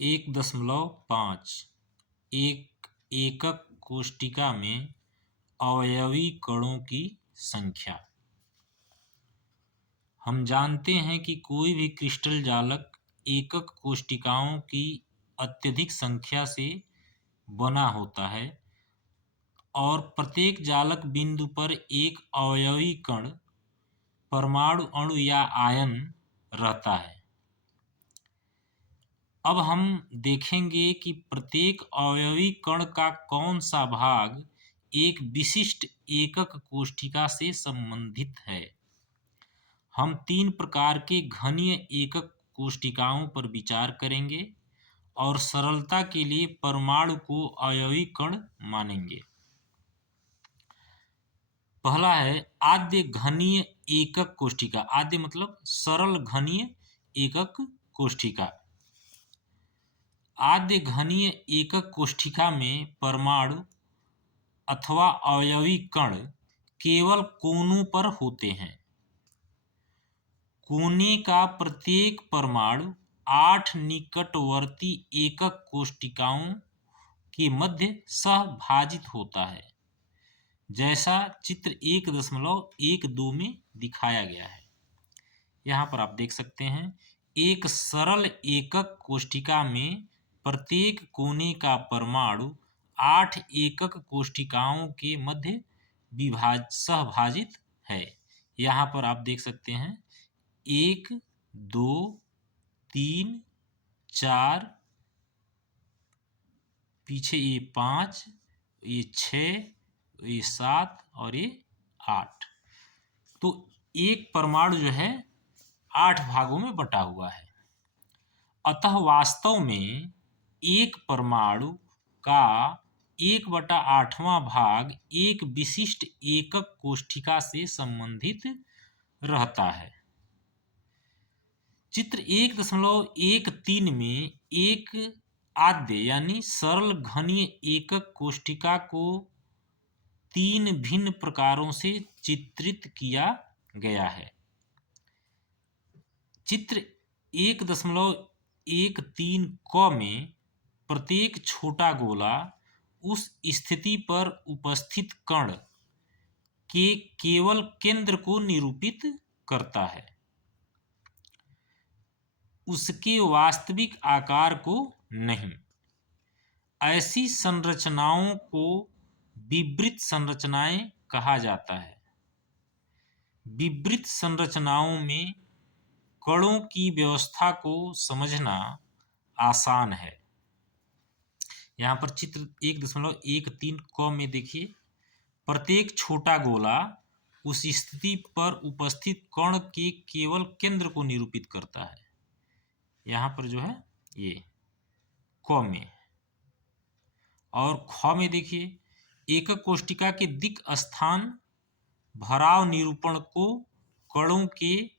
1.5 एक एकक कोशिका में अवयवी कणों की संख्या। हम जानते हैं कि कोई भी क्रिस्टल जालक एकक कोशिकाओं की अत्यधिक संख्या से बना होता है और प्रत्येक जालक बिंदु पर एक अवयवी कण, परमाणु, अणु या आयन रहता है। अब हम देखेंगे कि प्रत्येक अवयवी कण का कौन सा भाग एक विशिष्ट एकक कोशिका से संबंधित है। हम 3 प्रकार के घनीय एकक कोशिकाओं पर विचार करेंगे और सरलता के लिए परमाणु को अवयवी कण मानेंगे। पहला है आद्य घनीय एकक कोशिका। आद्य मतलब सरल घनीय एकक कोशिका। आद्य घनीय एकक कोशिका में परमाणु अथवा अवयवी कण केवल कोनों पर होते हैं। कोने का प्रत्येक परमाणु 8 निकटवर्ती एकक कोशिकाओं के मध्य सहभाजित होता है, जैसा चित्र 1.12 में दिखाया गया है। यहाँ पर आप देख सकते हैं, एक सरल एकक कोशिका में प्रत्येक कोने का परमाणु 8 एकक कोशिकाओं के मध्य सहभाजित है। यहाँ पर आप देख सकते हैं 1, 2, 3, 4, पीछे ये 5, ये 6, ये 7 और ये 8। तो एक परमाणु जो है 8 भागों में बटा हुआ है। अतः वास्तव में एक परमाणु का 1/8वां भाग एक विशिष्ट एकक कोशिका से संबंधित रहता है। चित्र 1.13 में एक आद्य यानी सरल घनीय एकक कोशिका को 3 भिन्न प्रकारों से चित्रित किया गया है। चित्र 1.13 क में प्रत्येक छोटा गोला उस स्थिति पर उपस्थित कण के केवल केंद्र को निरूपित करता है, उसके वास्तविक आकार को नहीं। ऐसी संरचनाओं को विवृत संरचनाएं कहा जाता है। विवृत संरचनाओं में कणों की व्यवस्था को समझना आसान है। यहाँ पर चित्र 1.13 क में देखिए, प्रत्येक छोटा गोला उस स्थिति पर उपस्थित कण के केवल केंद्र को निरूपित करता है। यहाँ पर जो है ये क में, और ख में देखिए एकक कोशिका के दिक् स्थान भराव निरूपण को कणों के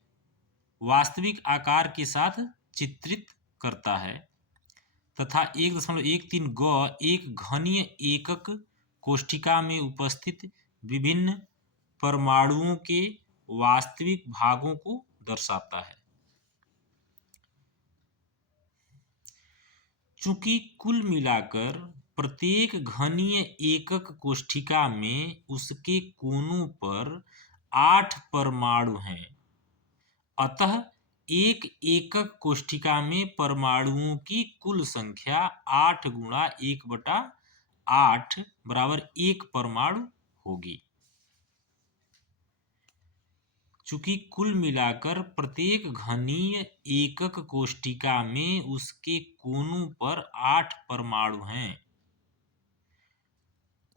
वास्तविक आकार के साथ चित्रित करता है, तथा 1.13 ग एक घनीय एकक कोशिका में उपस्थित विभिन्न परमाणुओं के वास्तविक भागों को दर्शाता है। चूंकि कुल मिलाकर प्रत्येक घनीय एकक कोशिका में उसके कोनों पर 8 परमाणु हैं, अतः एक एकक कोशिका में परमाणुओं की कुल संख्या 8 गुणा 1/8 बराबर 1 परमाणु होगी। चूंकि कुल मिलाकर प्रत्येक घनीय एकक कोशिका में उसके कोनों पर 8 परमाणु हैं,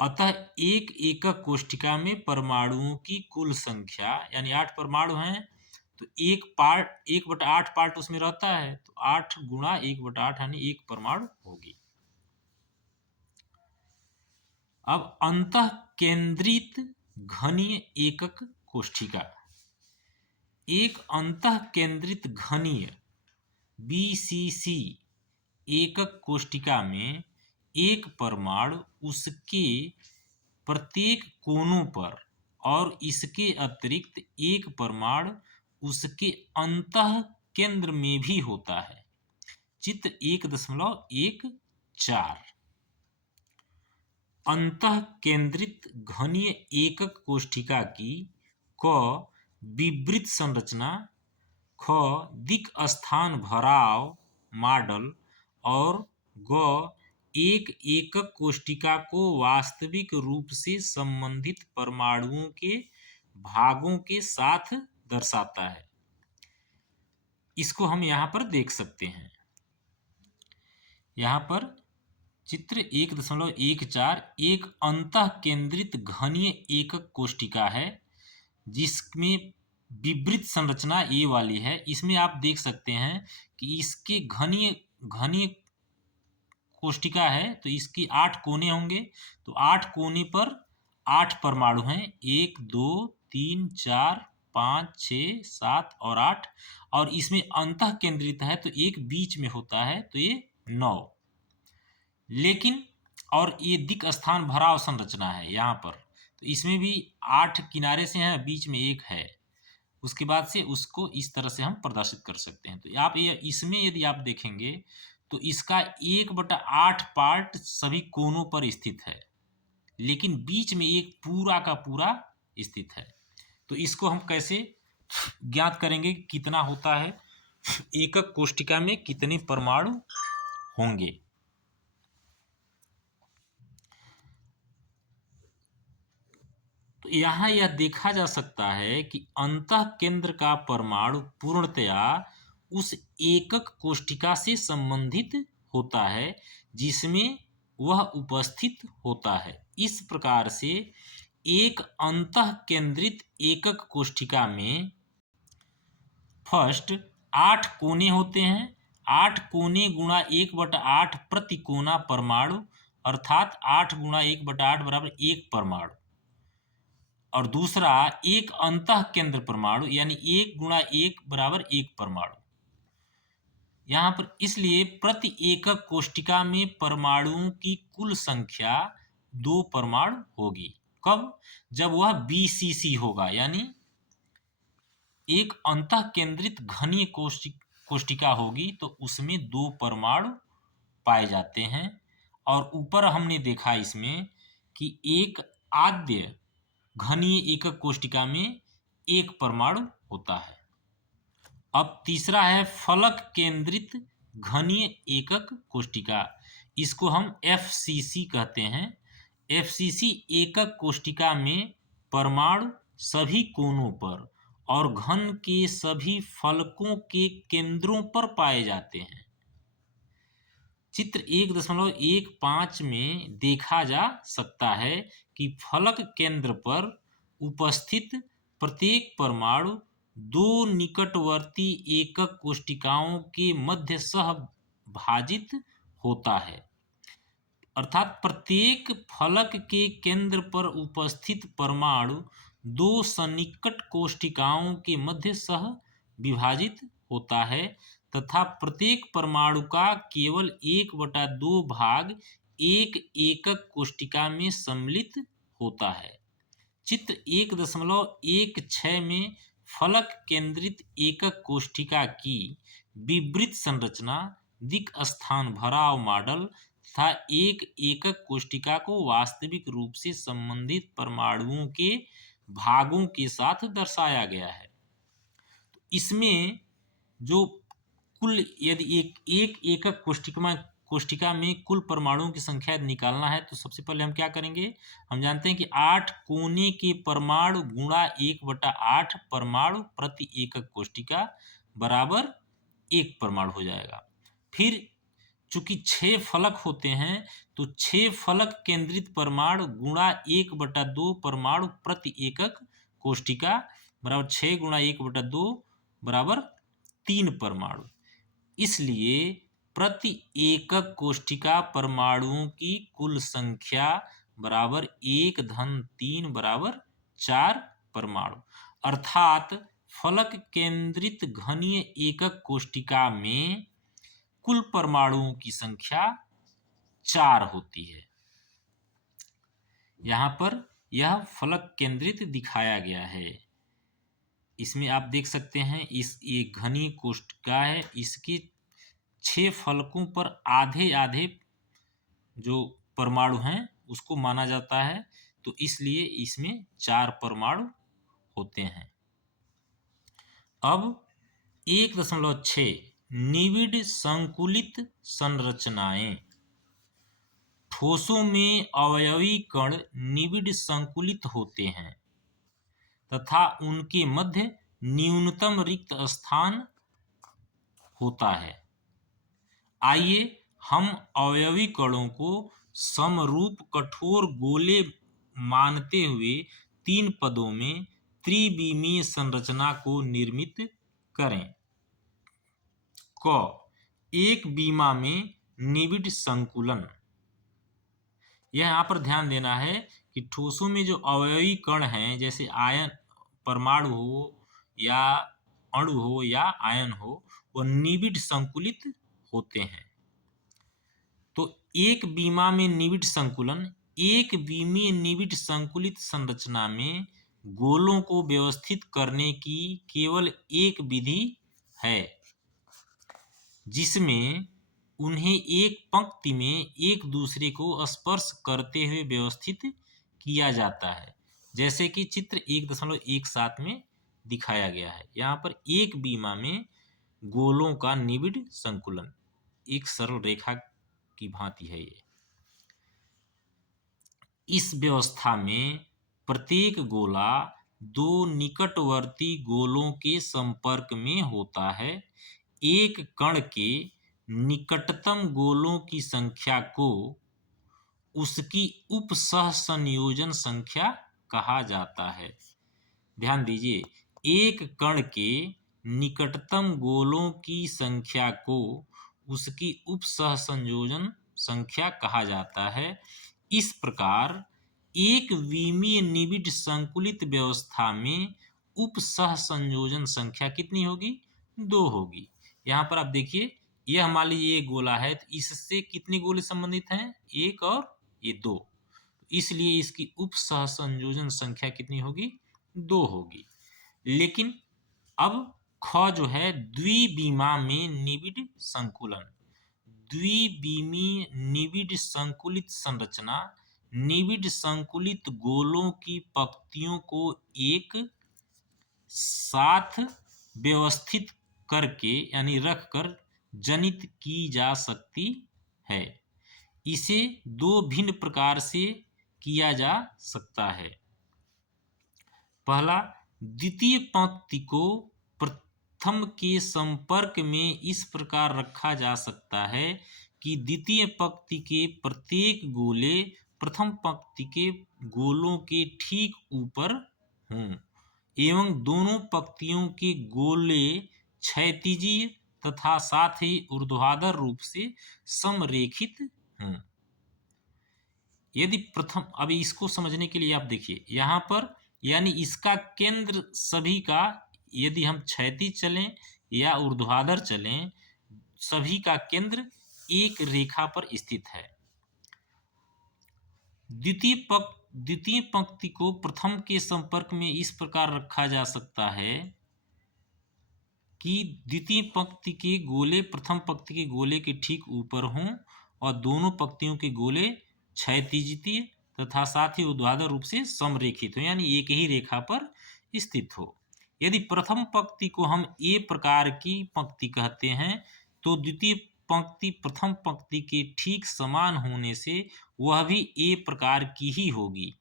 अतः एक एकक कोशिका में परमाणुओं की कुल संख्या यानी 8 परमाणु हैं, तो 1/8 पार्ट उसमें रहता है, तो 8 गुणा 1/8 यानी 1 परमाणु होगी। अब अंतः केंद्रित घनीय एकक कोशिका। एक अंतः केंद्रित घनीय BCC एकक कोशिका में एक परमाणु उसके प्रत्येक कोनों पर और इसके अतिरिक्त एक परमाणु उसके अंतः केंद्र में भी होता है। चित्र 1.14 अंतः केंद्रित घनीय एकक कोष्ठिका की क विवृत संरचना, ख दिक् स्थान भराव मॉडल और ग एक एकक कोष्ठिका को वास्तविक रूप से संबंधित परमाणुओं के भागों के साथ दर्शाता है। इसको हम यहाँ पर देख सकते हैं। यहाँ पर चित्र 1.14 एक अंतः केंद्रित घनीय एकक कोष्ठिका है जिसमें विवृत संरचना ए वाली है। इसमें आप देख सकते हैं कि इसके घनीय कोष्ठिका है तो इसकी 8 कोने होंगे। तो 8 कोने पर 8 परमाणु हैं, 1 2 3 4 5 6 7 और 8। और इसमें अंतः केंद्रित है तो एक बीच में होता है तो ये 9। लेकिन और ये दिक् स्थान भराव संरचना है यहाँ पर, तो इसमें भी 8 किनारे से हैं, बीच में एक है। उसके बाद से उसको इस तरह से हम प्रदर्शित कर सकते हैं। तो आप ये इसमें यदि आप देखेंगे तो इसका 1/8 पार्ट सभी कोनों पर स्थित है, लेकिन बीच में एक पूरा का पूरा स्थित है। तो इसको हम कैसे ज्ञात करेंगे कितना होता है, एकक कोष्ठिका में कितने परमाणु होंगे। तो यहाँ यह देखा जा सकता है कि अंतः केंद्र का परमाणु पूर्णतया उस एकक कोष्ठिका से संबंधित होता है जिसमें वह उपस्थित होता है। इस प्रकार से एक अंतः केंद्रित एकक कोष्ठिका में फर्स्ट 8 कोने होते हैं। 8 कोने गुणा 1/8 प्रति कोना परमाणु, अर्थात 8 गुणा 1/8 बराबर 1 परमाणु। और दूसरा एक अंतः केंद्र परमाणु यानी 1 गुणा 1 बराबर 1 परमाणु। यहाँ पर इसलिए प्रति एकक कोष्ठिका में परमाणुओं की कुल संख्या 2 परमाणु होगी। कब? जब वह BCC होगा, यानी एक अंतः केंद्रित घनीय कोष्ठिका होगी तो उसमें 2 परमाणु पाए जाते हैं। और ऊपर हमने देखा इसमें कि एक आद्य घनीय एकक कोष्ठिका में 1 परमाणु होता है। अब तीसरा है फलक केंद्रित घनीय एकक कोष्ठिका, इसको हम FCC कहते हैं। FCC एकक कोष्ठिका में परमाणु सभी कोनों पर और घन के सभी फलकों के केंद्रों पर पाए जाते हैं। चित्र 1.15 में देखा जा सकता है कि फलक केंद्र पर उपस्थित प्रत्येक परमाणु 2 निकटवर्ती एकक कोष्ठिकाओं के मध्य सहभाजित होता है। अर्थात प्रत्येक फलक के केंद्र पर उपस्थित परमाणु 2 सन्निकट कोष्ठिकाओं के मध्य सह विभाजित होता है तथा प्रत्येक परमाणु का केवल 1/2 भाग एक एकक कोष्ठिका में सम्मिलित होता है। चित्र 1.16 में फलक केंद्रित एकक कोष्ठिका की विवृत संरचना, दिक् स्थान भराव मॉडल तथा एक एकक कोष्ठिका को वास्तविक रूप से संबंधित परमाणुओं के भागों के साथ दर्शाया गया है। तो इसमें जो कुल यदि एक एकक कोष्ठिका में कुल परमाणुओं की संख्या निकालना है तो सबसे पहले हम क्या करेंगे, हम जानते हैं कि 8 कोने के परमाणु गुणा 1/8 परमाणु प्रति एकक कोष्ठिका बराबर 1 परमाणु हो जाएगा। फिर चूंकि 6 फलक होते हैं तो 6 फलक केंद्रित परमाणु गुणा 1/2 परमाणु प्रति एकक कोष्ठिका बराबर 6 गुणा 1/2 बराबर 3 परमाणु। इसलिए प्रति एकक कोष्ठिका परमाणुओं की कुल संख्या बराबर 1-3 बराबर 4 परमाणु। अर्थात फलक केंद्रित घनीय एकक कोष्ठिका में कुल परमाणुओं की संख्या 4 होती है। यहाँ पर यह फलक केंद्रित दिखाया गया है। इसमें आप देख सकते हैं ये घनीय कोष्ठिका है, इसके 6 फलकों पर आधे आधे जो परमाणु हैं उसको माना जाता है, तो इसलिए इसमें 4 परमाणु होते हैं। अब 1.6 निविड संकुलित संरचनाएं। ठोसों में अवयवी कण निविड संकुलित होते हैं तथा उनके मध्य न्यूनतम रिक्त स्थान होता है। आइए हम अवयवी कणों को समरूप कठोर गोले मानते हुए 3 पदों में त्रिविमीय संरचना को निर्मित करें। क एक बीमा में निविड संकुलन। यह यहाँ पर ध्यान देना है कि ठोसों में जो अवयवी कण हैं, जैसे आयन परमाणु हो या अणु हो या आयन हो, वो निविड संकुलित होते हैं। तो एक बीमा में निविड संकुलन। एक बीमीय निविड संकुलित संरचना में गोलों को व्यवस्थित करने की केवल एक विधि है, जिसमें उन्हें एक पंक्ति में एक दूसरे को स्पर्श करते हुए व्यवस्थित किया जाता है, जैसे कि चित्र 1.17 में दिखाया गया है। यहाँ पर एक बीमा में गोलों का निविड संकुलन एक सरल रेखा की भांति है। ये इस व्यवस्था में प्रत्येक गोला 2 निकटवर्ती गोलों के संपर्क में होता है। एक कण के निकटतम गोलों की संख्या को उसकी उपसहसंयोजन संख्या कहा जाता है। ध्यान दीजिए, एक कण के निकटतम गोलों की संख्या को उसकी उपसहसंयोजन संख्या कहा जाता है। इस प्रकार एक विमीय निविड संकुलित व्यवस्था में उपसहसंयोजन संख्या कितनी होगी? 2 होगी। यहाँ पर आप देखिए, यह मान लीजिए एक गोला है, तो इससे कितने गोले संबंधित हैं? 1 और ये 2। इसलिए इसकी उपसहसंयोजन संख्या कितनी होगी? 2 होगी। लेकिन अब ख जो है द्विविमा में निविड संकुलन। द्विविमीय निविड संकुलित संरचना निविड संकुलित गोलों की पंक्तियों को एक साथ व्यवस्थित करके यानी रखकर जनित की जा सकती है। इसे 2 भिन्न प्रकार से किया जा सकता है। पहला, द्वितीय पंक्ति को प्रथम के संपर्क में इस प्रकार रखा जा सकता है कि द्वितीय पंक्ति के प्रत्येक गोले प्रथम पंक्ति के गोलों के ठीक ऊपर हों एवं दोनों पंक्तियों के गोले क्षैतिजीय तथा साथ ही ऊर्ध्वाधर रूप से समरेखित हों। यदि प्रथम, अभी इसको समझने के लिए आप देखिए यहाँ पर, यानी इसका केंद्र सभी का, यदि हम क्षैतिज चलें या ऊर्ध्वाधर चलें, सभी का केंद्र एक रेखा पर स्थित है। द्वितीय पंक्ति को प्रथम के संपर्क में इस प्रकार रखा जा सकता है कि द्वितीय पंक्ति के गोले प्रथम पंक्ति के गोले के ठीक ऊपर हों और दोनों पंक्तियों के गोले क्षैतिजीय तथा साथ ही ऊर्ध्वाधर रूप से समरेखित हो, यानी एक ही रेखा पर स्थित हो। यदि प्रथम पंक्ति को हम ए प्रकार की पंक्ति कहते हैं, तो द्वितीय पंक्ति प्रथम पंक्ति के ठीक समान होने से वह भी ए प्रकार की ही होगी।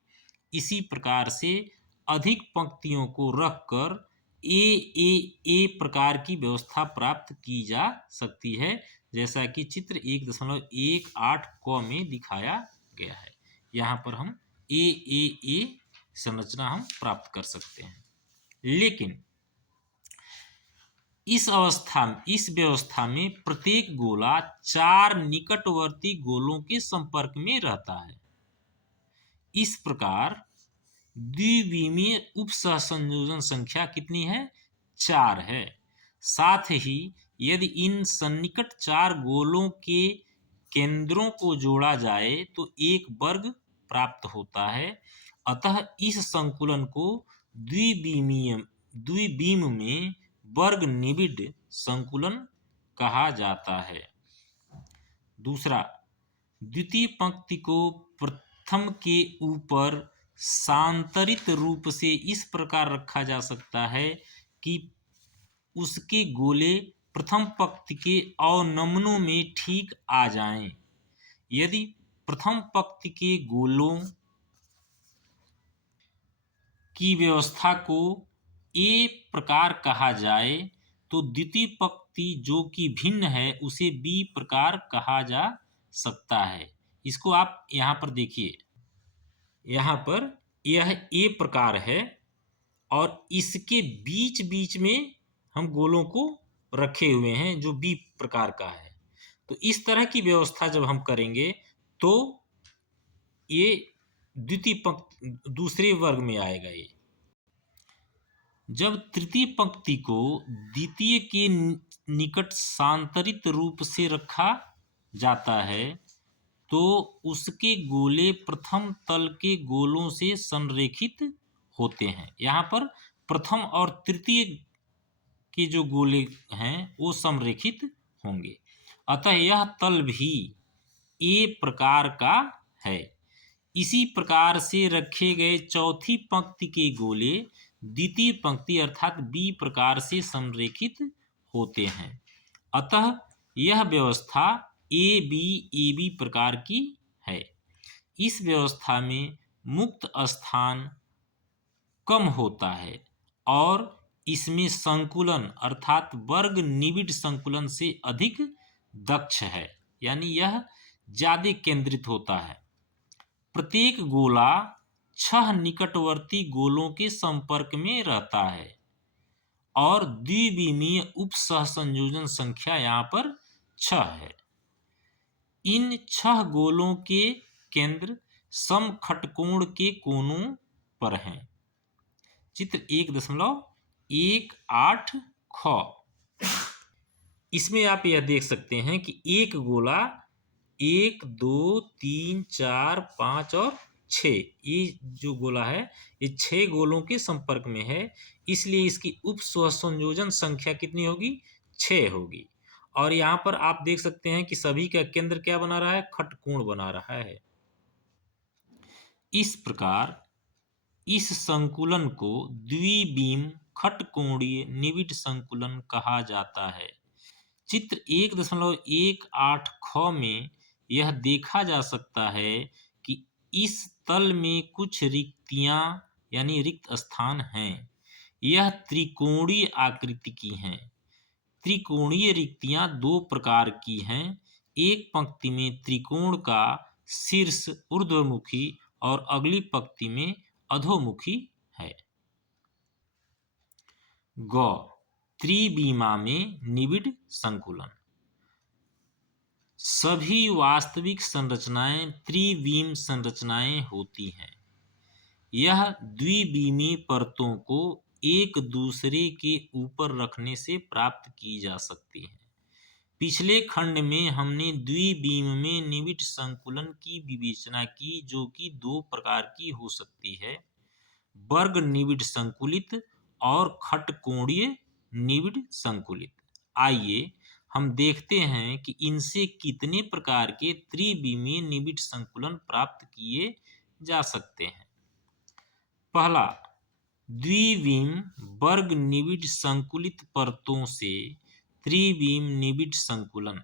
इसी प्रकार से अधिक पंक्तियों को रखकर ए प्रकार की व्यवस्था प्राप्त की जा सकती है, जैसा कि चित्र 1.18 क में दिखाया गया है। यहाँ पर हम ए संरचना हम प्राप्त कर सकते हैं। लेकिन इस व्यवस्था में प्रत्येक गोला 4 निकटवर्ती गोलों के संपर्क में रहता है। इस प्रकार द्विविमीय उपसहसंयोजन संख्या कितनी है? 4 है। साथ ही यदि इन सन्निकट 4 गोलों के केंद्रों को जोड़ा जाए तो एक वर्ग प्राप्त होता है। अतः इस संकुलन को द्विविम में वर्ग निविड संकुलन कहा जाता है। दूसरा, द्वितीय पंक्ति को प्रथम के ऊपर सांतरित रूप से इस प्रकार रखा जा सकता है कि उसके गोले प्रथम पंक्ति के अवनमनों में ठीक आ जाएं। यदि प्रथम पंक्ति के गोलों की व्यवस्था को ए प्रकार कहा जाए तो द्वितीय पंक्ति जो कि भिन्न है उसे बी प्रकार कहा जा सकता है। इसको आप यहाँ पर देखिए, यहाँ पर यह ए प्रकार है और इसके बीच बीच में हम गोलों को रखे हुए हैं जो बी प्रकार का है। तो इस तरह की व्यवस्था जब हम करेंगे तो ये द्वितीय पंक्ति दूसरे वर्ग में आएगा। ये जब तृतीय पंक्ति को द्वितीय के निकट सांतरित रूप से रखा जाता है तो उसके गोले प्रथम तल के गोलों से संरेखित होते हैं। यहाँ पर प्रथम और तृतीय के जो गोले हैं वो संरेखित होंगे, अतः यह तल भी ए प्रकार का है। इसी प्रकार से रखे गए चौथी पंक्ति के गोले द्वितीय पंक्ति अर्थात बी प्रकार से संरेखित होते हैं, अतः यह व्यवस्था ए बी प्रकार की है। इस व्यवस्था में मुक्त स्थान कम होता है और इसमें संकुलन अर्थात वर्ग निबिड़ संकुलन से अधिक दक्ष है, यानी यह ज्यादा केंद्रित होता है। प्रत्येक गोला 6 निकटवर्ती गोलों के संपर्क में रहता है और द्विविमीय उप सहसंयोजन संख्या यहाँ पर 6 है। इन 6 गोलों के केंद्र समखटकोण के कोनों पर हैं। चित्र 1.18 ख। इसमें आप यह देख सकते हैं कि एक गोला 1 2 3 4 5 और 6, ये जो गोला है ये 6 गोलों के संपर्क में है, इसलिए इसकी उप सहसंयोजन संख्या कितनी होगी? 6 होगी। और यहाँ पर आप देख सकते हैं कि सभी का केंद्र क्या बना रहा है? खटकोण बना रहा है। इस प्रकार इस संकुलन को द्विविम खटकोणीय निबिड़ संकुलन कहा जाता है। चित्र 1.18 ख में यह देखा जा सकता है कि इस तल में कुछ रिक्तियां यानी रिक्त स्थान हैं। यह त्रिकोणीय आकृति की हैं। त्रिकोणीय रिक्तियां 2 प्रकार की हैं। एक पंक्ति में त्रिकोण का शीर्ष ऊर्ध्वमुखी और अगली पंक्ति में अधोमुखी है। ग त्रिविमा में निबिड़ संकुलन। सभी वास्तविक संरचनाएं त्रिविम संरचनाएं होती हैं। यह द्विविमीय परतों को एक दूसरे के ऊपर रखने से प्राप्त की जा सकती है। पिछले खंड में हमने द्विविम में निबिड़ संकुलन की विवेचना की जो कि 2 प्रकार की हो सकती है, वर्ग निबिड़ संकुलित और खटकोणीय निबिड़ संकुलित। आइए हम देखते हैं कि इनसे कितने प्रकार के त्रिविमीय निबिड़ संकुलन प्राप्त किए जा सकते हैं। पहला, द्विविम वर्ग निबिड़ संकुलित परतों से त्रिविम निबिड़ संकुलन।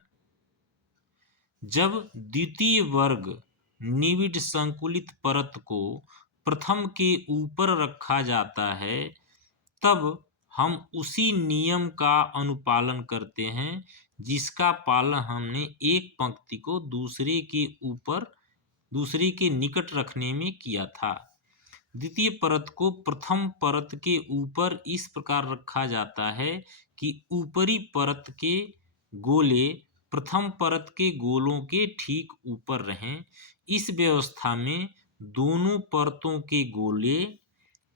जब द्वितीय वर्ग निबिड़ संकुलित परत को प्रथम के ऊपर रखा जाता है तब हम उसी नियम का अनुपालन करते हैं जिसका पालन हमने एक पंक्ति को दूसरे के निकट रखने में किया था। द्वितीय परत को प्रथम परत के ऊपर इस प्रकार रखा जाता है कि ऊपरी परत के गोले प्रथम परत के गोलों के ठीक ऊपर रहें। इस व्यवस्था में दोनों परतों के गोले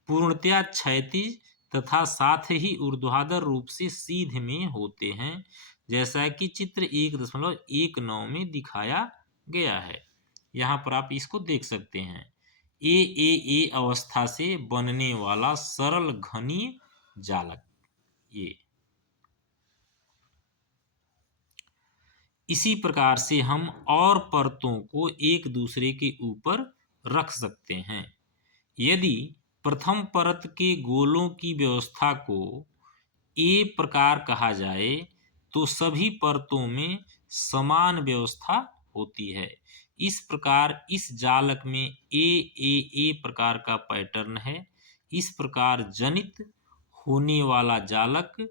पूर्णतया क्षैतिज तथा साथ ही ऊर्ध्वाधर रूप से सीधे में होते हैं, जैसा कि चित्र 1.19 में दिखाया गया है। यहाँ पर आप इसको देख सकते हैं। ए अवस्था से बनने वाला सरल घनीय जालक। ये इसी प्रकार से हम और परतों को एक दूसरे के ऊपर रख सकते हैं। यदि प्रथम परत के गोलों की व्यवस्था को ए प्रकार कहा जाए तो सभी परतों में समान व्यवस्था होती है। इस प्रकार इस जालक में ए प्रकार का पैटर्न है। इस प्रकार जनित होने वाला जालक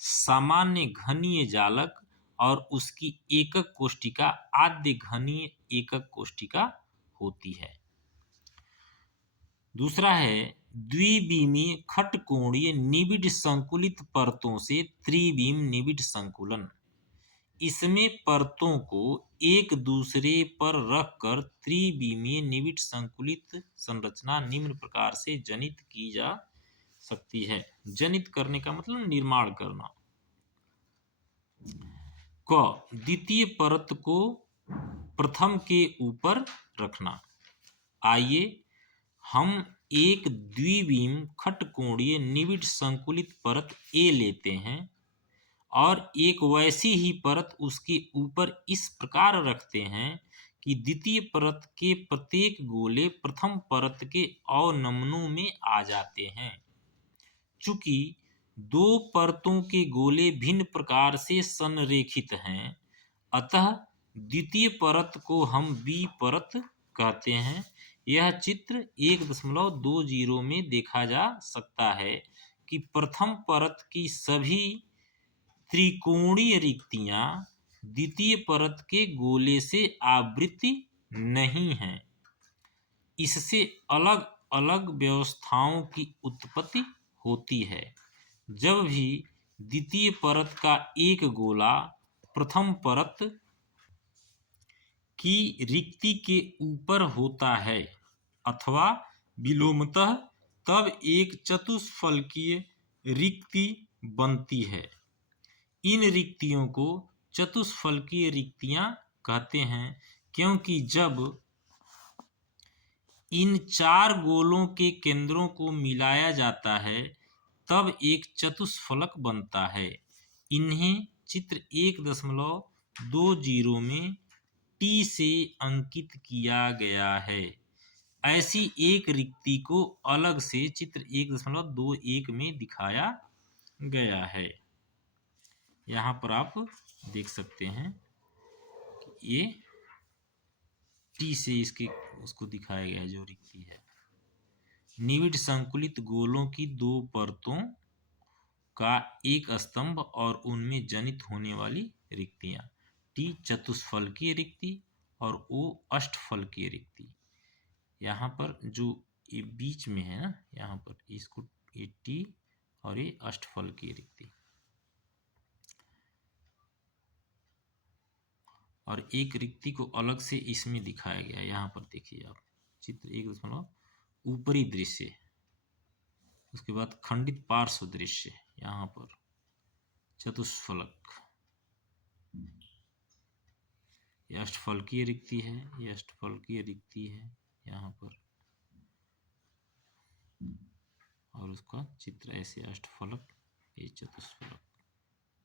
सामान्य घनीय जालक और उसकी एकक कोष्ठिका आद्य घनीय एकक कोष्ठिका होती है। दूसरा है द्विविमीय खटकोणीय निबिड संकुलित परतों से त्रिविम निबिड संकुलन। इसमें परतों को एक दूसरे पर रखकर त्रिविमीय निबिड संकुलित संरचना निम्न प्रकार से जनित की जा सकती है। जनित करने का मतलब निर्माण करना। क द्वितीय परत को प्रथम के ऊपर रखना। आइए हम एक द्विविम खटकोणीय निबिड संकुलित परत ए लेते हैं और एक वैसी ही परत उसके ऊपर इस प्रकार रखते हैं कि द्वितीय परत के प्रत्येक गोले प्रथम परत के अवनमनों में आ जाते हैं। चूंकि दो परतों के गोले भिन्न प्रकार से संरेखित हैं, अतः द्वितीय परत को हम बी परत कहते हैं। यह चित्र 1.20 में देखा जा सकता है कि प्रथम परत की सभी त्रिकोणीय रिक्तियां द्वितीय परत के गोले से आवृत्ति नहीं हैं। इससे अलग अलग व्यवस्थाओं की उत्पत्ति होती है। जब भी द्वितीय परत का एक गोला प्रथम परत की रिक्ति के ऊपर होता है अथवा विलोमतः, तब एक चतुष्फलकीय रिक्ति बनती है। इन रिक्तियों को चतुष्फलकीय रिक्तियां कहते हैं क्योंकि जब इन चार गोलों के केंद्रों को मिलाया जाता है तब एक चतुष्फलक बनता है। इन्हें चित्र 1.20 में टी से अंकित किया गया है। ऐसी एक रिक्ति को अलग से चित्र 1.21 में दिखाया गया है। यहाँ पर आप देख सकते हैं कि ये टी से उसको दिखाया गया है जो रिक्ति है। निबिड संकुलित गोलों की दो परतों का एक स्तंभ और उनमें जनित होने वाली रिक्तियां। टी चतुष्फलकीय रिक्ति और ओ अष्टफलकीय रिक्ति। यहाँ पर जो ये बीच में है ना, यहाँ पर इसको ये टी और ये अष्टफलकीय रिक्ति। और एक रिक्ति को अलग से इसमें दिखाया गया है। यहाँ पर देखिए आप चित्र 1 ऊपरी दृश्य, उसके बाद खंडित पार्श्व दृश्य, यहाँ पर चतुष्फलक, यह अष्टफलकीय रिक्ति है, यह अष्टफलकीय रिक्ति है यहाँ पर, और उसका चित्र ऐसे अष्टफलक, ये चतुष्फलक,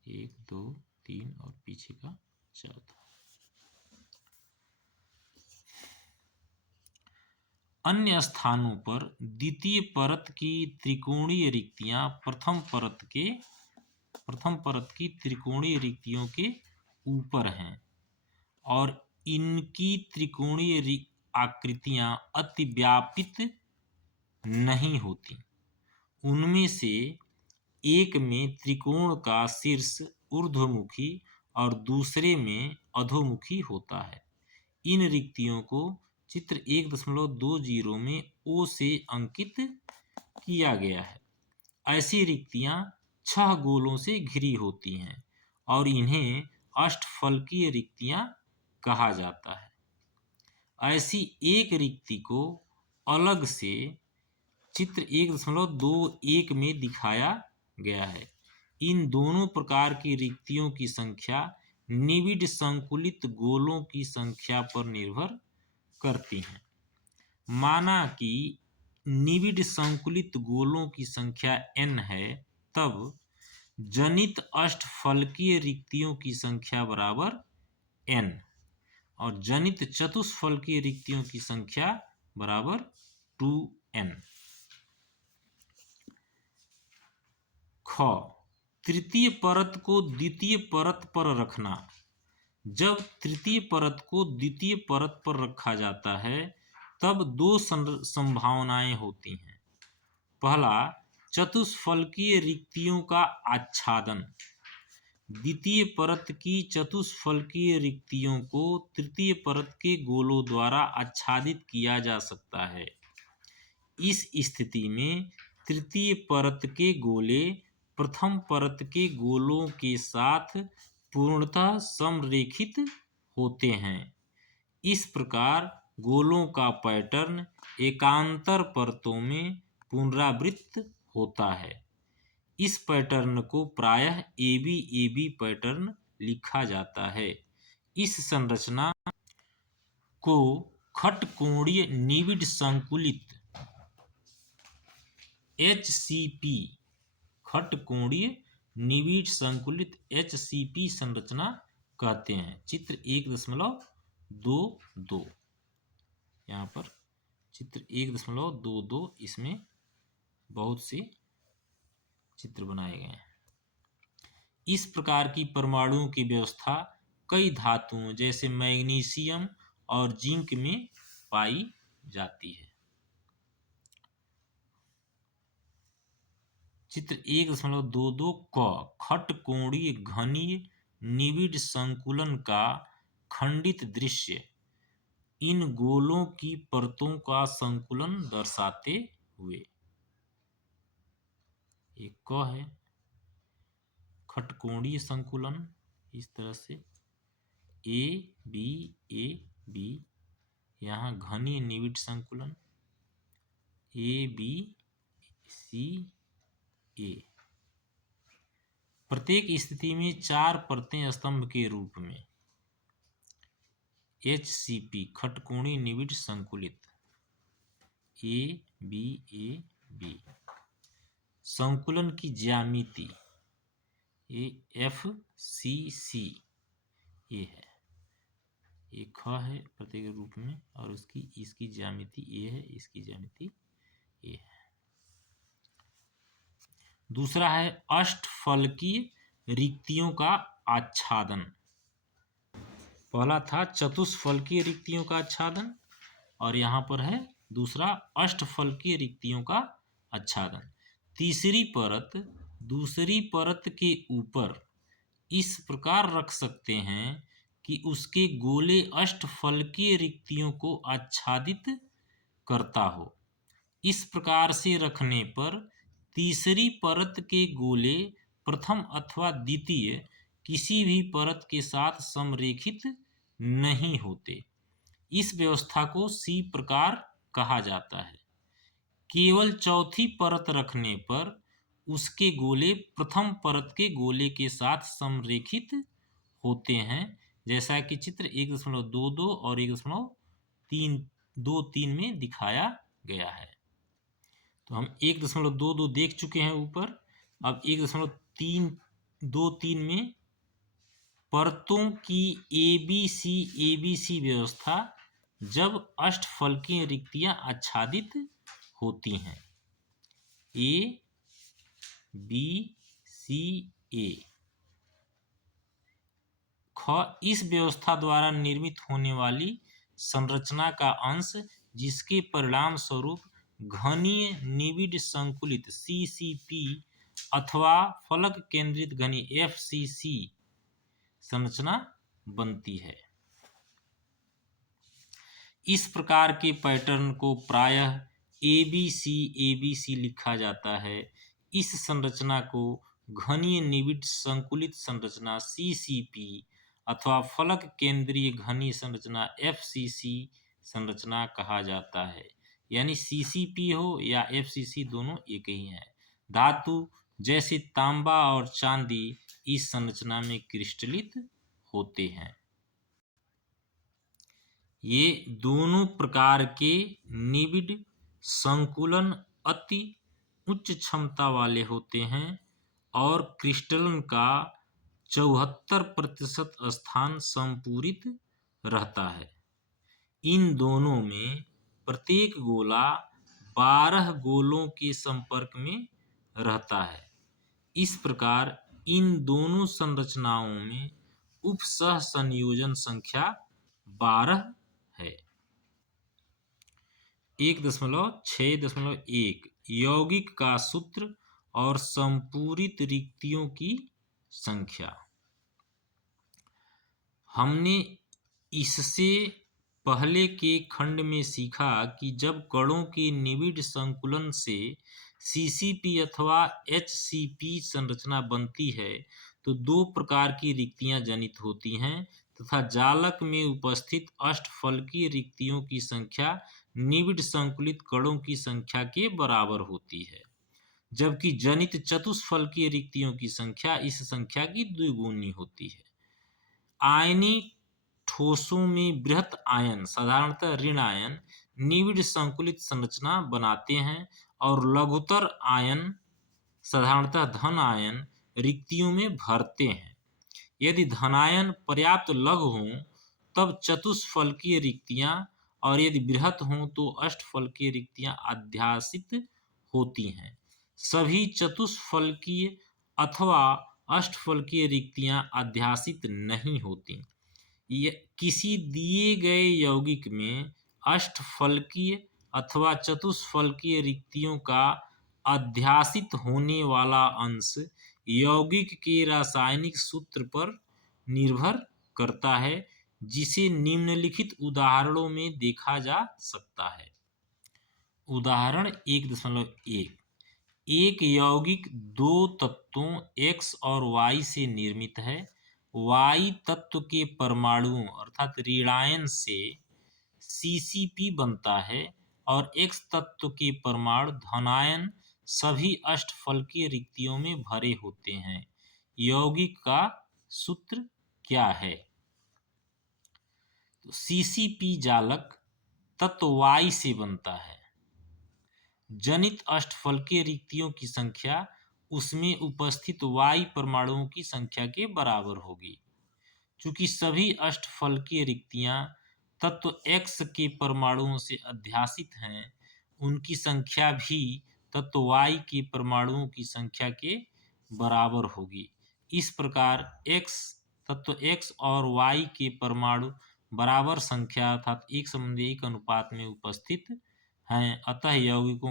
1 2 3 और पीछे का चौथा। अन्य स्थानों पर द्वितीय परत की त्रिकोणीय रिक्तियां प्रथम परत की त्रिकोणीय रिक्तियों के ऊपर हैं और इनकी त्रिकोणीय आकृतियां अतिव्यापित नहीं होती। उनमें से एक में त्रिकोण का शीर्ष ऊर्ध्वमुखी और दूसरे में अधोमुखी होता है। इन रिक्तियों को चित्र 1.20 में ओ से अंकित किया गया है। ऐसी रिक्तियां 6 गोलों से घिरी होती हैं और इन्हें अष्टफलकीय रिक्तियां कहा जाता है। ऐसी एक रिक्ति को अलग से चित्र 1.21 में दिखाया गया है। इन दोनों प्रकार की रिक्तियों की संख्या निबिड संकुलित गोलों की संख्या पर निर्भर करती हैं। माना कि निबिड संकुलित गोलों की संख्या n है, तब जनित अष्टफलकीय रिक्तियों की संख्या बराबर n और जनित चतुष्फलकीय रिक्तियों की संख्या बराबर 2n। ख, तृतीय परत को द्वितीय परत पर रखना। जब तृतीय परत को द्वितीय परत पर रखा जाता है तब दो संभावनाएं होती हैं। पहला, चतुष्फलकीय रिक्तियों का आच्छादन। द्वितीय परत की चतुष्फलकीय रिक्तियों को तृतीय परत के गोलों द्वारा आच्छादित किया जा सकता है। इस स्थिति में तृतीय परत के गोले प्रथम परत के गोलों के साथ पूर्णतः समरेखित होते हैं। इस प्रकार गोलों का पैटर्न एकांतर परतों में पुनरावृत्त होता है। इस पैटर्न को प्रायः AB पैटर्न लिखा जाता है। इस संरचना को खटकोणीय निबिड संकुलित HCP, खटकोणीय निबिड संकुलित HCP संरचना कहते हैं। चित्र 1.22 यहाँ पर चित्र 1.22 इसमें बहुत से चित्र बनाए गए हैं। इस प्रकार की परमाणुओं की व्यवस्था कई धातुओं जैसे मैग्नीशियम और जिंक में पाई जाती है। चित्र 1.22 क, खटकोणीय घनीय निबिड संकुलन का खंडित दृश्य इन गोलों की परतों का संकुलन दर्शाते हुए। एक क है खटकोणीय संकुलन इस तरह से AB यहाँ घनीय निबिड संकुलन ABCA। प्रत्येक स्थिति में 4 परतें स्तंभ के रूप में HCP खटकोणीय निबिड संकुलित ABAB। संकुलन की ज्यामिति FCC ये है, एक ख है प्रत्येक रूप में और इसकी ज्यामिति ए है, इसकी ज्यामिति ए है। दूसरा है अष्टफलकीय रिक्तियों का आच्छादन। पहला था चतुष्फलकीय रिक्तियों का आच्छादन और यहाँ पर है दूसरा अष्टफलकीय रिक्तियों का आच्छादन। तीसरी परत दूसरी परत के ऊपर इस प्रकार रख सकते हैं कि उसके गोले अष्टफलकीय रिक्तियों को आच्छादित करता हो। इस प्रकार से रखने पर तीसरी परत के गोले प्रथम अथवा द्वितीय किसी भी परत के साथ समरेखित नहीं होते। इस व्यवस्था को C प्रकार कहा जाता है। केवल चौथी परत रखने पर उसके गोले प्रथम परत के गोले के साथ समरेखित होते हैं, जैसा कि चित्र 1.22 और 1.23 में दिखाया गया है। तो हम 1.22 देख चुके हैं ऊपर। अब 1.23 में परतों की ABC व्यवस्था जब अष्टफलकीय रिक्तियां आच्छादित होती हैं। ABCA। ख, इस व्यवस्था द्वारा निर्मित होने वाली संरचना का अंश जिसके परिणाम स्वरूप घनीय निबिड संकुलित CCP अथवा फलक केंद्रित घनीय FCC संरचना बनती है। इस प्रकार के पैटर्न को प्रायः ABC लिखा जाता है। इस संरचना को घनीय निबिड संकुलित संरचना CCP अथवा फलक केंद्रीय घनीय संरचना FCC संरचना कहा जाता है। यानी CCP हो या FCC दोनों एक ही हैं। धातु जैसे तांबा और चांदी इस संरचना में क्रिस्टलित होते हैं। ये दोनों प्रकार के निबिड संकुलन अति उच्च क्षमता वाले होते हैं और क्रिस्टलन का 74% स्थान संपूरित रहता है। इन दोनों में प्रत्येक गोला 12 गोलों के संपर्क में रहता है। इस प्रकार इन दोनों संरचनाओं में उपसह संयोजन संख्या 12 है। 1.6.1 यौगिक का सूत्र और संपूरित रिक्तियों की संख्या। हमने इससे पहले के खंड में सीखा कि जब कणों के निबिड़ संकुलन से सीसीपी अथवा एचसीपी संरचना बनती है तो दो प्रकार की रिक्तियां जनित होती हैं तथा जालक में उपस्थित अष्टफलकीय रिक्तियों की संख्या निबिड़ संकुलित कणों की संख्या के बराबर होती है, जबकि जनित चतुष्फलकीय रिक्तियों की संख्या इस संख्या की द्विगुनी होती है। आयनी ठोसों में बृहत आयन साधारणतः ऋण आयन निबिड़ संकुलित संरचना बनाते हैं और लघुतर आयन साधारणतः धन आयन रिक्तियों में भरते हैं। यदि धनायन पर्याप्त लघु हों तब चतुष्फलकीय रिक्तियां और यदि बृहत हों तो अष्टफलकीय रिक्तियां अध्यासित होती हैं। सभी चतुष्फलकीय अथवा अष्टफलकीय रिक्तियां अध्यासित नहीं होती। किसी दिए गए यौगिक में अष्टफलकीय अथवा चतुष्फलकीय रिक्तियों का अध्यासित होने वाला अंश यौगिक के रासायनिक सूत्र पर निर्भर करता है, जिसे निम्नलिखित उदाहरणों में देखा जा सकता है। उदाहरण 1.1 एक यौगिक दो तत्वों X और Y से निर्मित है। Y तत्व के परमाणुओं अर्थात ऋणायन से CCP बनता है और X तत्व के परमाणु धनायन सभी अष्टफलकीय रिक्तियों में भरे होते हैं। यौगिक का सूत्र क्या है? तो CCP जालक तत्व Y से बनता है। जनित अष्टफलकीय रिक्तियों की संख्या उसमें उपस्थित Y परमाणुओं की संख्या के बराबर होगी। चूंकि सभी अष्टफलकीय रिक्तियां तत्व X के परमाणुओं से अध्यासित हैं, उनकी संख्या भी तत्व Y के परमाणुओं की संख्या के बराबर होगी। इस प्रकार तत्व X और Y के परमाणु बराबर संख्या अर्थात 1:1 अनुपात में उपस्थित हैं, अतः यौगिक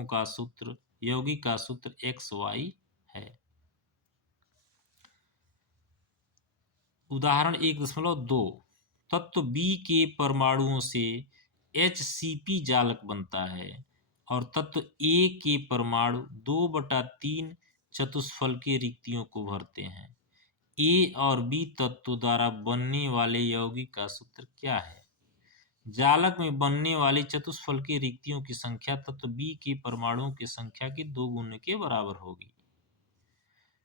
का सूत्र XY है। उदाहरण 1.2 तत्व B के परमाणुओं से HCP जालक बनता है और तत्व A के परमाणु 2/3 चतुष्फलकीय रिक्तियों को भरते हैं। A और B तत्व द्वारा बनने वाले यौगिक का सूत्र क्या है? जालक में बनने वाली चतुष्फलकीय रिक्तियों की संख्या तत्व B के परमाणुओं की संख्या के 2 गुने के बराबर होगी।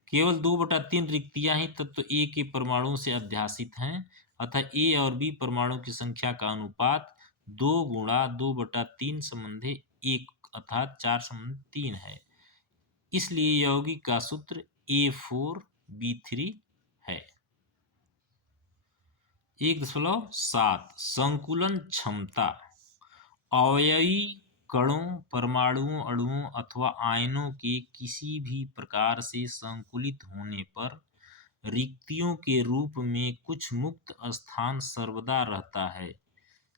केवल 2/3 रिक्तियां ही तत्व A के परमाणुओं से अध्यासित हैं, अतः A और B परमाणु की संख्या का अनुपात 2 गुणा 2/3 संबंधी 1 अर्थात 4:3 है। इसलिए यौगिक का सूत्र A4B3 है। 1.7 संकुलन क्षमता अवयवी कणों, परमाणुओं, अणुओं अथवा आयनों के किसी भी प्रकार से संकुलित होने पर रिक्तियों के रूप में कुछ मुक्त स्थान सर्वदा रहता है।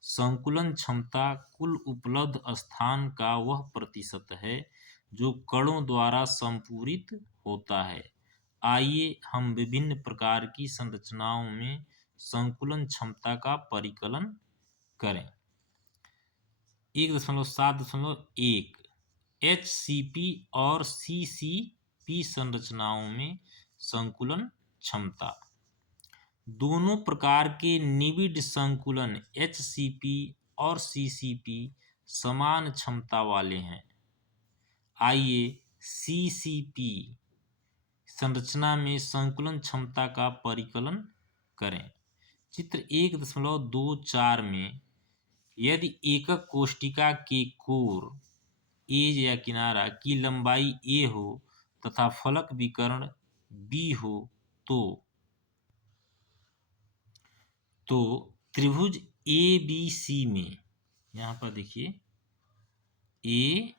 संकुलन क्षमता कुल उपलब्ध स्थान का वह प्रतिशत है जो कणों द्वारा संपूरित होता है। आइए हम विभिन्न प्रकार की संरचनाओं में संकुलन क्षमता का परिकलन करें। 1.7.1 HCP और CCP संरचनाओं में संकुलन क्षमता। दोनों प्रकार के निबिड़ संकुलन HCP और CCP समान क्षमता वाले हैं। आइए CCP संरचना में संकुलन क्षमता का परिकलन करें। चित्र 1.24 में यदि एकक कोष्टिका के कोर एज या किनारा की लंबाई A हो तथा फलक विकर्ण B हो तो तो त्रिभुज ए बी सी में, यहाँ पर देखिए ए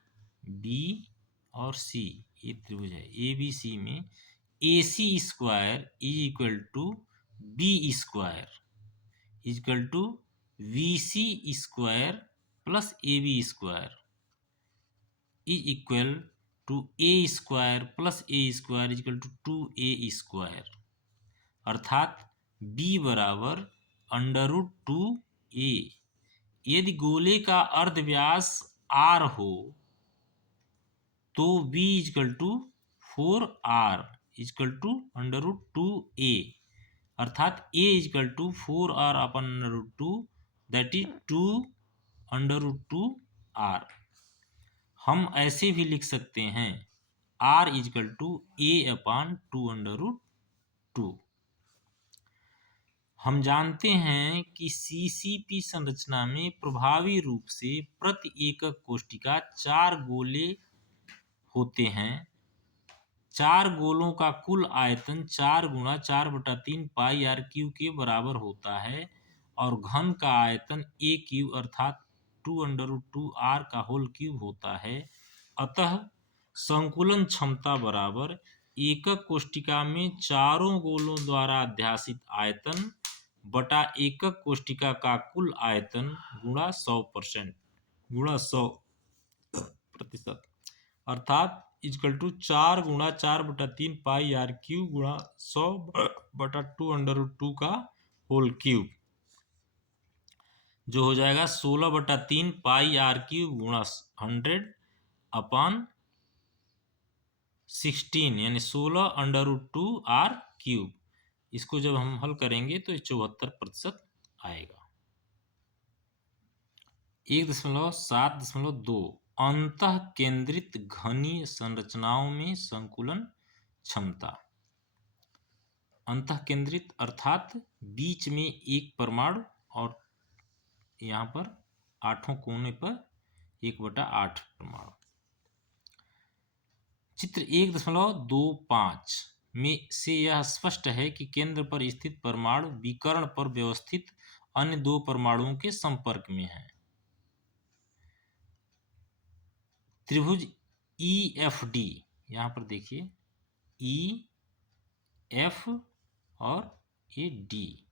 बी और सी, ये त्रिभुज है ए बी सी में A C square is equal to B square is equal to V C square plus A B square is equal to A square plus A square is equal to A square, अर्थात b बराबर √2a। यदि गोले का अर्धव्यास r हो तो b is equal to 4r is equal to √2a, अर्थात a is equal to 4r upon √2 that is 2√2r। हम ऐसे भी लिख सकते हैं r is equal to a upon 2√2। हम जानते हैं कि सीसीपी संरचना में प्रभावी रूप से प्रति एकक कोष्ठिका 4 गोले होते हैं। 4 गोलों का कुल आयतन 4 गुणा 4/3 पाई आर क्यूब के बराबर होता है और घन का आयतन ए क्यूब अर्थात 2√2r का होल क्यूब होता है। अतः संकुलन क्षमता बराबर एकक कोष्ठिका में चारों गोलों द्वारा अध्यासित आयतन बटा एकक कोष्ठिका का कुल आयतन गुणा 100% गुणा 100%, अर्थात इजकल टू 4 गुणा 4/3 पाई आर क्यूब गुणा 100/2√2 का होल क्यूब, जो हो जाएगा 16/3 पाई आर क्यूब गुणा 100 अपान 16 यानी 16√2r क्यूब। इसको जब हम हल करेंगे तो 74% आएगा। 1.7.2 अंतः केंद्रित घनीय संरचनाओं में संकुलन क्षमता। अंतः केंद्रित अर्थात बीच में एक परमाणु और यहाँ पर 8 कोने पर 1/8 परमाणु। चित्र 1.25 में से यह स्पष्ट है कि केंद्र पर स्थित परमाणु विकर्ण पर व्यवस्थित अन्य 2 परमाणुओं के संपर्क में है। त्रिभुज ई एफ डी, यहाँ पर देखिए ई एफ और ए डी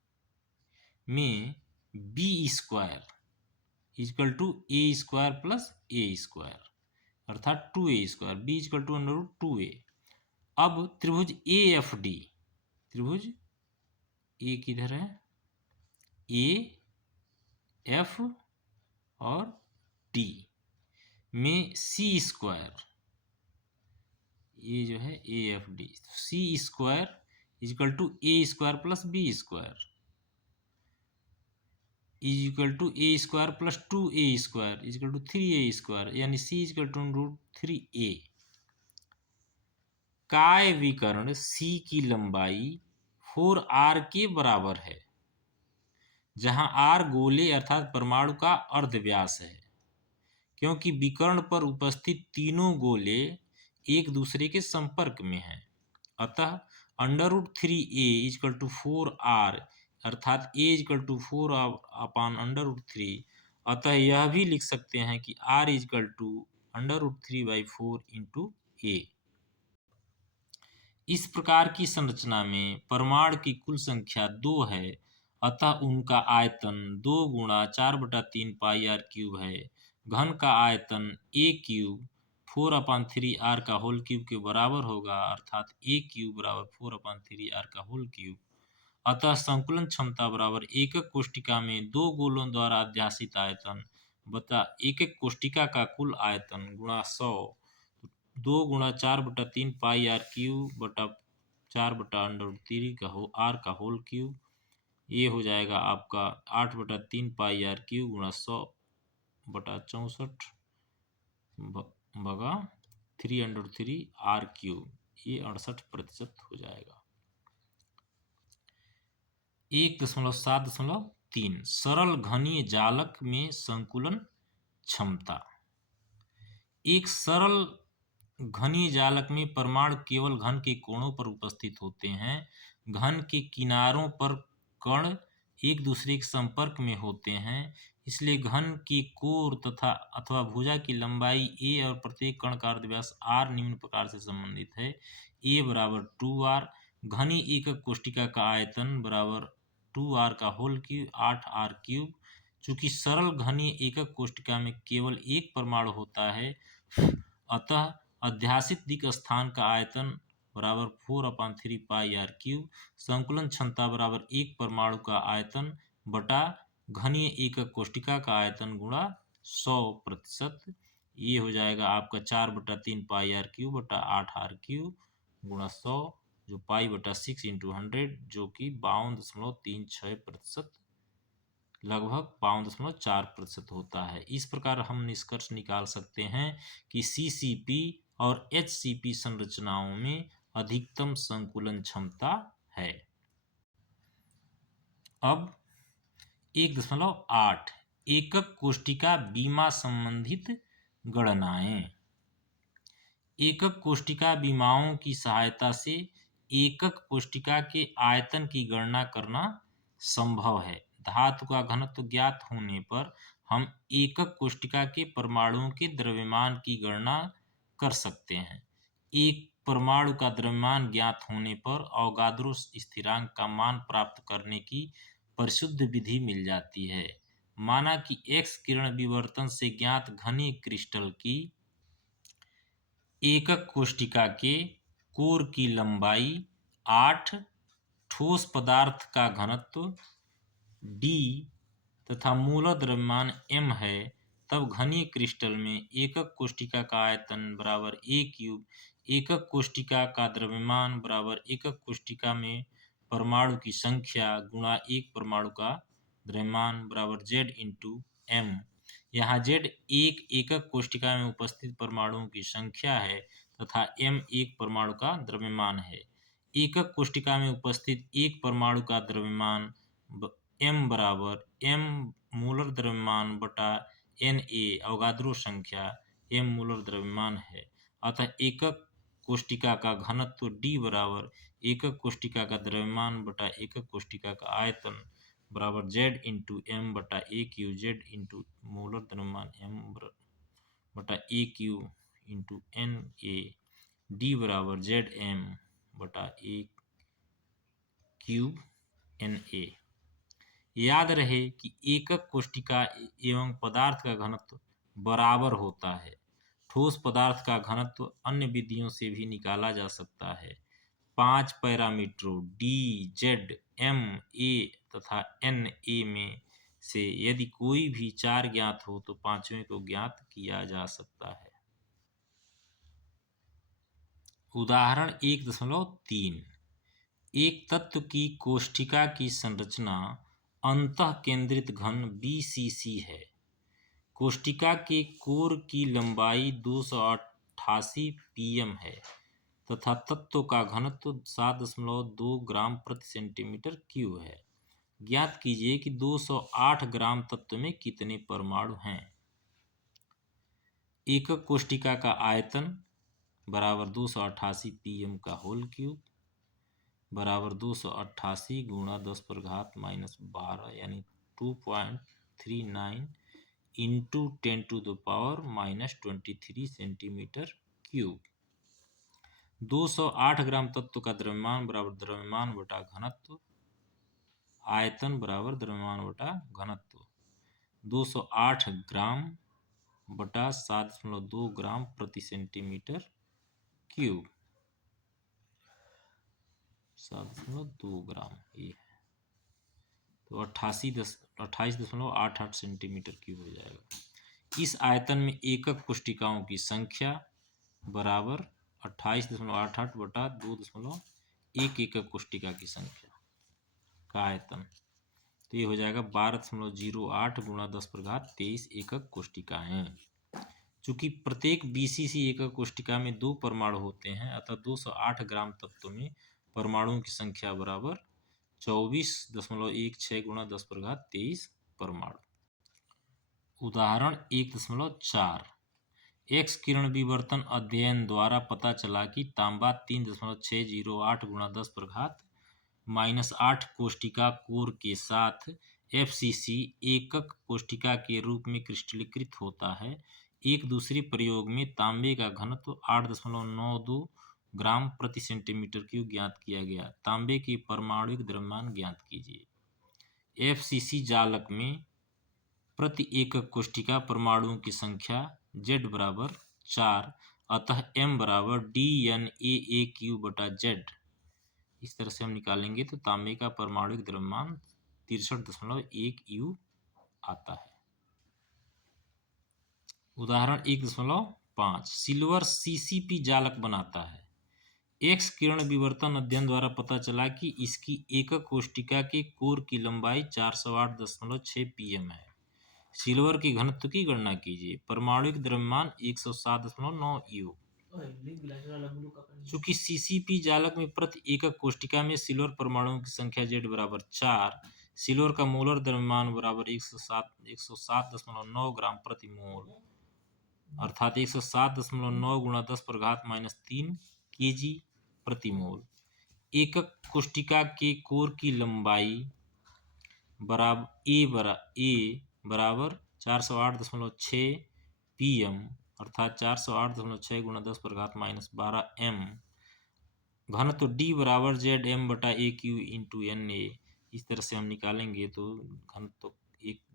में B square is equal to A square plus A square अर्थात 2a square, B is equal to √2a। अब त्रिभुज ए एफ डी, त्रिभुज ए किधर है, ए एफ और डी में सी स्क्वायर, ये जो है A F D, C square is equal to A square plus B square is equal to A square plus 2a square is equal to 3a square, यानी सी इजकल टू √3a। काय विकर्ण सी की लंबाई 4r के बराबर है, जहां r गोले अर्थात परमाणु का अर्धव्यास है। क्योंकि विकर्ण पर उपस्थित तीनों गोले एक दूसरे के संपर्क में हैं, अतः √3a इजकल टू 4r अर्थात a इजकल टू 4 अपान √3। अतः यह भी लिख सकते हैं कि r is equal to √3/4 into a। इस प्रकार की संरचना में परमाणु की कुल संख्या 2 है, अतः उनका आयतन 2 गुणा 4/3 पाई आर क्यूब है। घन का आयतन a क्यूब 4/3r का होल क्यूब के बराबर होगा, अर्थात a क्यूब बराबर 4/3r का होल क्यूब। अतः संकुलन क्षमता बराबर एकक कोष्ठिका में 2 गोलों द्वारा अध्यासित आयतन बता एकक कोष्ठिका का कुल आयतन गुणा 100, 2 गुणा 4/3 पाई आर क्यूब बटा 4/√3 का आर का होल क्यूब, ये हो जाएगा आपका 8/3 पाई आर क्यूब गुणा 100/64 बगा 3√3 आर क्यूब, ये 68% हो जाएगा। 1.7.3 सरल घनीय जालक में संकुलन क्षमता। एक सरल घनीय जालक में परमाणु केवल घन के कोणों पर उपस्थित होते हैं। घन के किनारों पर कण एक दूसरे के संपर्क में होते हैं, इसलिए घन के कोर तथा अथवा भुजा की लंबाई a और प्रत्येक कण का अर्धव्यास r निम्न प्रकार से संबंधित है। a बराबर 2r, घनी एकक कोष्टिका का आयतन बराबर 2r का होल क्यूब 8r क्यूब। चूंकि सरल घनी एकक कोष्टिका में केवल एक परमाणु होता है, अतः अध्यासित दिक् स्थान का आयतन बराबर 4/3 पाई आर क्यूब। संकुलन क्षमता बराबर एक परमाणु का आयतन बटा घनीय एकक कोष्टिका का आयतन गुणा 100%। ये हो जाएगा आपका 4/3 पाई आर क्यूब बटा 8r क्यूब गुणा 100, जो पाई बटा 6 × 100, जो कि 52.36%, लगभग 52.4% होता है। इस प्रकार हम निष्कर्ष निकाल सकते हैं कि CCP और HCP संरचनाओं में अधिकतम संकुलन क्षमता है। अब 1.8 एकक कोष्टिका बीमा संबंधित गणनाएं। एकक कोष्टिका बीमाओं की सहायता से एकक कोष्टिका के आयतन की गणना करना संभव है। धातु का घनत्व ज्ञात होने पर हम एकक कोष्टिका के परमाणुओं के द्रव्यमान की गणना कर सकते हैं। एक परमाणु का द्रव्यमान ज्ञात होने पर अवोगाद्रो स्थिरांक का मान प्राप्त करने की परिशुद्ध विधि मिल जाती है। माना कि एक्स किरण विवर्तन से ज्ञात घनी क्रिस्टल की एकक कोष्टिका के कोर की लंबाई 8, ठोस पदार्थ का घनत्व d तथा मूलर द्रव्यमान m है, तब घनी क्रिस्टल में एकक कोष्टिका का आयतन बराबर a क्यूब, एकक कोष्टिका का द्रव्यमान बराबर एकक कोष्टिका में परमाणु की संख्या गुणा एक परमाणु का द्रव्यमान बराबर z × m। यहाँ z एक एकक कोष्टिका में उपस्थित परमाणुओं की संख्या है तथा m एक परमाणु का द्रव्यमान है। एकक कोष्टिका में उपस्थित एक परमाणु का द्रव्यमान m बराबर m मूलर द्रव्यमान बटा Na अवोगाद्रो संख्या m मूलर द्रव्यमान है। अतः एकक कोष्टिका का घनत्व d बराबर एकक कोष्टिका का द्रव्यमान बटा एकक कोष्टिका का आयतन बराबर z × m बटा a क्यू, z × मूलर द्रव्यमान m बटा a क्यू × Na, d बराबर zm बटा a क्यूब Na। याद रहे कि एकक कोष्टिका एवं पदार्थ का घनत्व बराबर होता है। ठोस पदार्थ का घनत्व अन्य विधियों से भी निकाला जा सकता है। 5 पैरामीटरों d, z, m, a तथा Na में से यदि कोई भी 4 ज्ञात हो तो पांचवें को ज्ञात किया जा सकता है। उदाहरण 1.3 एक तत्व की कोष्टिका की संरचना अंतःकेंद्रित घन BCC है। कोष्टिका के कोर की लंबाई 288 pm है तथा तत्व का घनत्व 7.2 ग्राम प्रति सेंटीमीटर क्यूब है। ज्ञात कीजिए कि 208 ग्राम तत्व में कितने परमाणु हैं। एकक कोष्टिका का आयतन बराबर 288 pm का होल क्यूब बराबर 288 गुणा 10⁻⁻12 यानी 2.39 इंटू 10⁻⁻23 सेंटीमीटर क्यूब। 208 ग्राम तत्व का द्रव्यमान बराबर द्रव्यमान बटा घनत्व, आयतन बराबर द्रव्यमान बटा घनत्व। 208 ग्राम बटा 7.2 ग्राम प्रति सेंटीमीटर क्यूब, 7.2 ग्राम ये है, तो 28.88 सेंटीमीटर क्यूब हो जाएगा। इस आयतन में एकक कोष्टिकाओं की संख्या बराबर 28.88 बटा 2.1 एकक कोष्टिका की संख्या का आयतन, तो ये हो जाएगा 12.08 गुणा 10⁻23 एकक कोष्टिकाएं। चूंकि प्रत्येक BCC एकक कोष्टिका में 2 परमाणु होते हैं, अतः 208 ग्राम तत्व में परमाणुओं की संख्या बराबर 24.16 गुणा 10⁻23 परमाणु। उदाहरण 1.4 एक्स किरण विवर्तन अध्ययन द्वारा पता चला कि तांबा 3.608 गुणा 10⁻ -8 कोष्ठिका कोर के साथ FCC एकक कोष्ठिका के रूप में क्रिस्टलीकृत होता है। एक दूसरे प्रयोग में तांबे का घनत्व 8.92 ग्राम प्रति सेंटीमीटर क्यूब ज्ञात किया गया। तांबे के परमाणुिक द्रव्यमान ज्ञात कीजिए। FCC जालक में प्रति एकक कोष्ठिका परमाणुओं की संख्या Z बराबर 4, अतः M बराबर DNAAQ/Z। इस तरह से हम निकालेंगे तो तांबे का परमाणुिक द्रव्यमान 63.1 U आता है। उदाहरण 1.5 सिल्वर CCP जालक बनाता है। एक्स किरण विवर्तन अध्ययन द्वारा पता चला कि इसकी एकक कोष्ठिका के कोर की लंबाई 408.6 pm है। सिल्वर की घनत्व की गणना कीजिए। परमाणुिक द्रव्यमान 107.9 U। चूंकि CCP जालक में प्रति एकक कोष्ठिका में सिल्वर परमाणुओं की संख्या Z बराबर 4, सिल्वर का मोलर द्रव्यमान बराबर 107.9 ग्राम प्रति मोल अर्थात 107.9 गुणा 10⁻³ kg प्रति मोल। एकक कोष्ठिका के कोर की लंबाई बराबर 408.6 pm अर्थात 408.6 गुणा 10⁻12 m। घनत्व D बराबर ZM/AQ इंटू Na। इस तरह से हम निकालेंगे तो घनत्व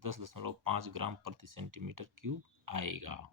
10.5 ग्राम प्रति सेंटीमीटर क्यूब आएगा।